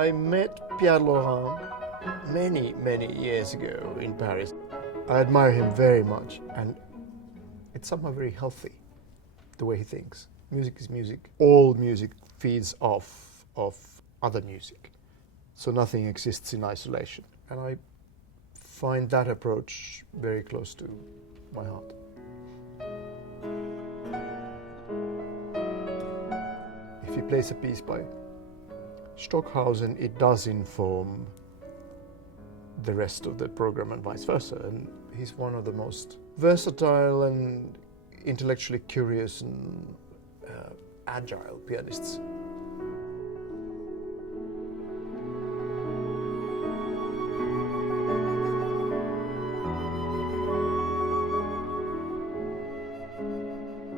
I met Pierre-Laurent many years ago in Paris. I admire him very much, and it's somehow very healthy, the way he thinks. Music is music. All music feeds off of other music, so nothing exists in isolation. And I find that approach very close to my heart. If he plays a piece by Stockhausen, it does inform the rest of the program and vice versa. And he's one of the most versatile and intellectually curious and agile pianists.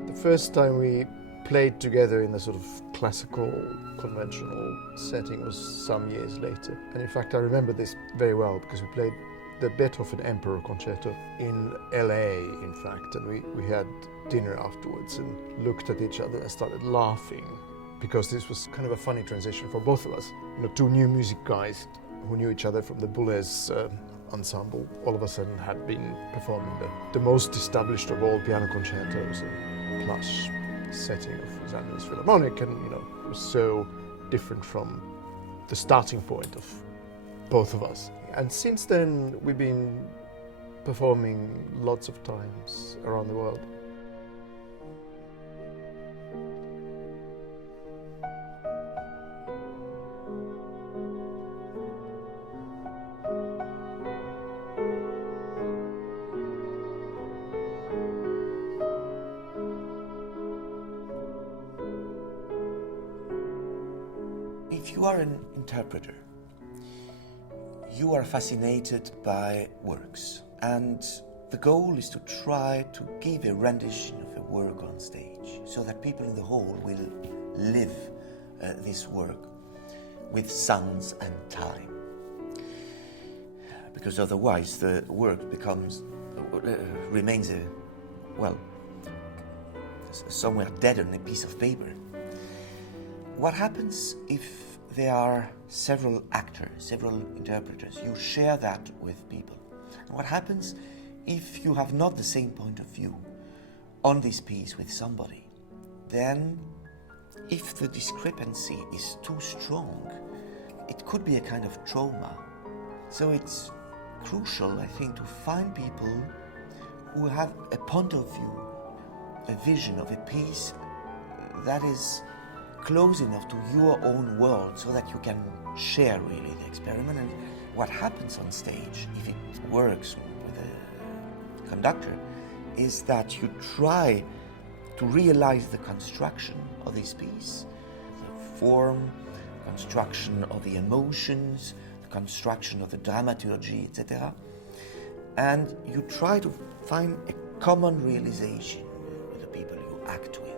The first time we played together in a sort of classical, conventional setting was some years later. And in fact, I remember this very well because we played the Beethoven Emperor Concerto in LA, in fact, and we had dinner afterwards and looked at each other and started laughing because this was kind of a funny transition for both of us. You know, two new music guys who knew each other from the Boulez ensemble all of a sudden had been performing the most established of all piano concertos and plush setting of Los Angeles Philharmonic, and you know, it was so different from the starting point of both of us. And since then we've been performing lots of times around the world. If you are an interpreter, you are fascinated by works, and the goal is to try to give a rendition of a work on stage so that people in the hall will live this work with sounds and time. Because otherwise the work remains somewhere dead on a piece of paper. What happens if there are several actors, several interpreters? You share that with people. And what happens if you have not the same point of view on this piece with somebody? Then, if the discrepancy is too strong, it could be a kind of trauma. So it's crucial, I think, to find people who have a point of view, a vision of a piece that is close enough to your own world so that you can share really the experiment. And what happens on stage, if it works with a conductor, is that you try to realize the construction of this piece, the form, construction of the emotions, the construction of the dramaturgy, etc. And you try to find a common realization with the people you act with.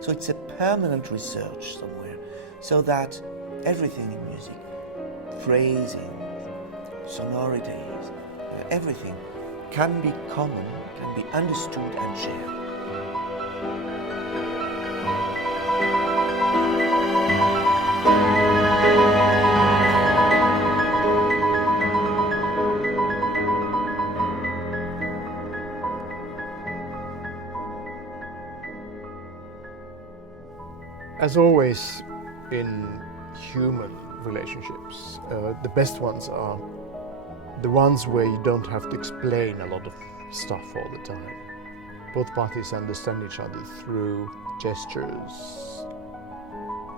So it's a permanent research somewhere, so that everything in music, phrasing, sonorities, everything can be common, can be understood and shared. As always in human relationships, the best ones are the ones where you don't have to explain a lot of stuff all the time. Both parties understand each other through gestures,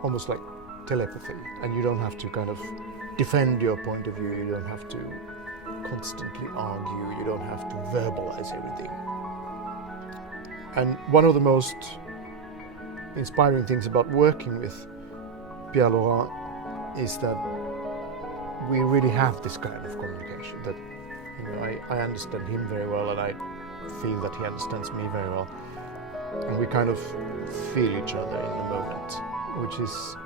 almost like telepathy, and you don't have to kind of defend your point of view, you don't have to constantly argue, you don't have to verbalize everything. And one of the most inspiring things about working with Pierre-Laurent is that we really have this kind of communication, that I understand him very well and I feel that he understands me very well, and we kind of feel each other in the moment, which is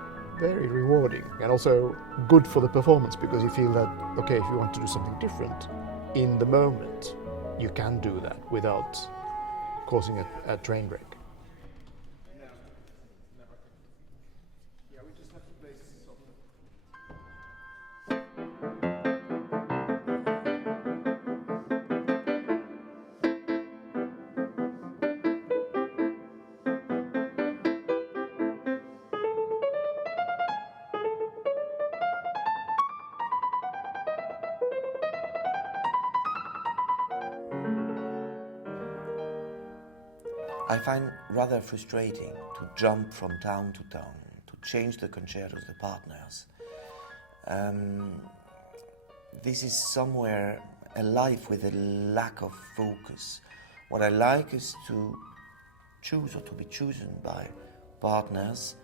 very rewarding and also good for the performance, because you feel that, okay, if you want to do something different in the moment, you can do that without causing a train wreck. I find rather frustrating to jump from town to town, to change the concertos, the partners. This is somewhere a life with a lack of focus. What I like is to choose or to be chosen by partners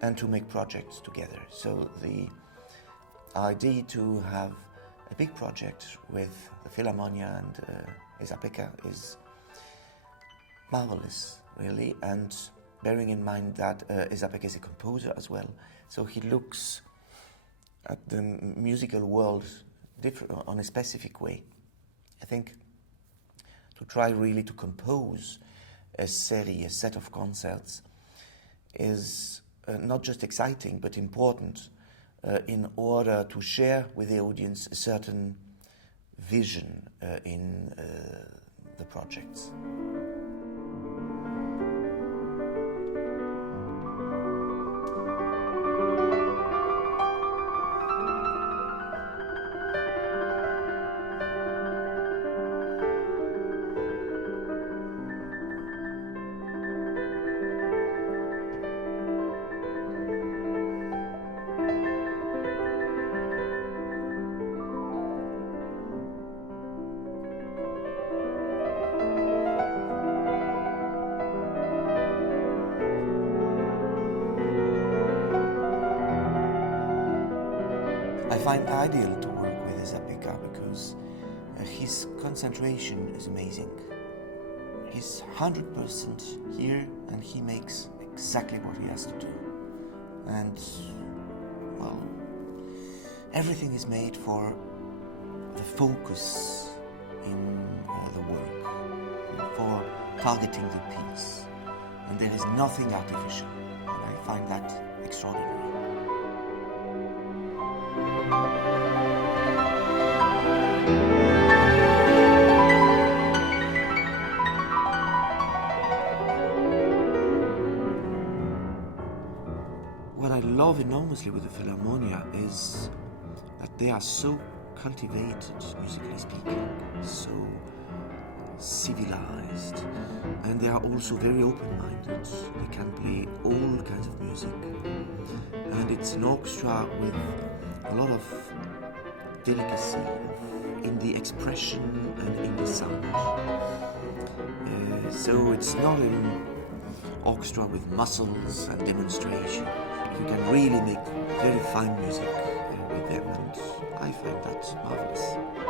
and to make projects together. So the idea to have a big project with the Philharmonia and Esa-Pekka is marvelous, really, and bearing in mind that Esa-Pekka is a composer as well, so he looks at the musical world on a specific way. I think to try really to compose a set of concerts is not just exciting but important in order to share with the audience a certain vision in the projects. I find ideal to work with Esa-Pekka because his concentration is amazing. He's 100% here and he makes exactly what he has to do. And, well, everything is made for the focus in the work, for targeting the piece. And there is nothing artificial. And I find that extraordinary. What I love enormously with the Philharmonia is that they are so cultivated, musically speaking, so civilized, and they are also very open-minded. They can play all kinds of music, and it's an orchestra with a lot of delicacy in the expression and in the sound. So it's not an orchestra with muscles and demonstration. You can really make very fine music with them, and I find that marvelous.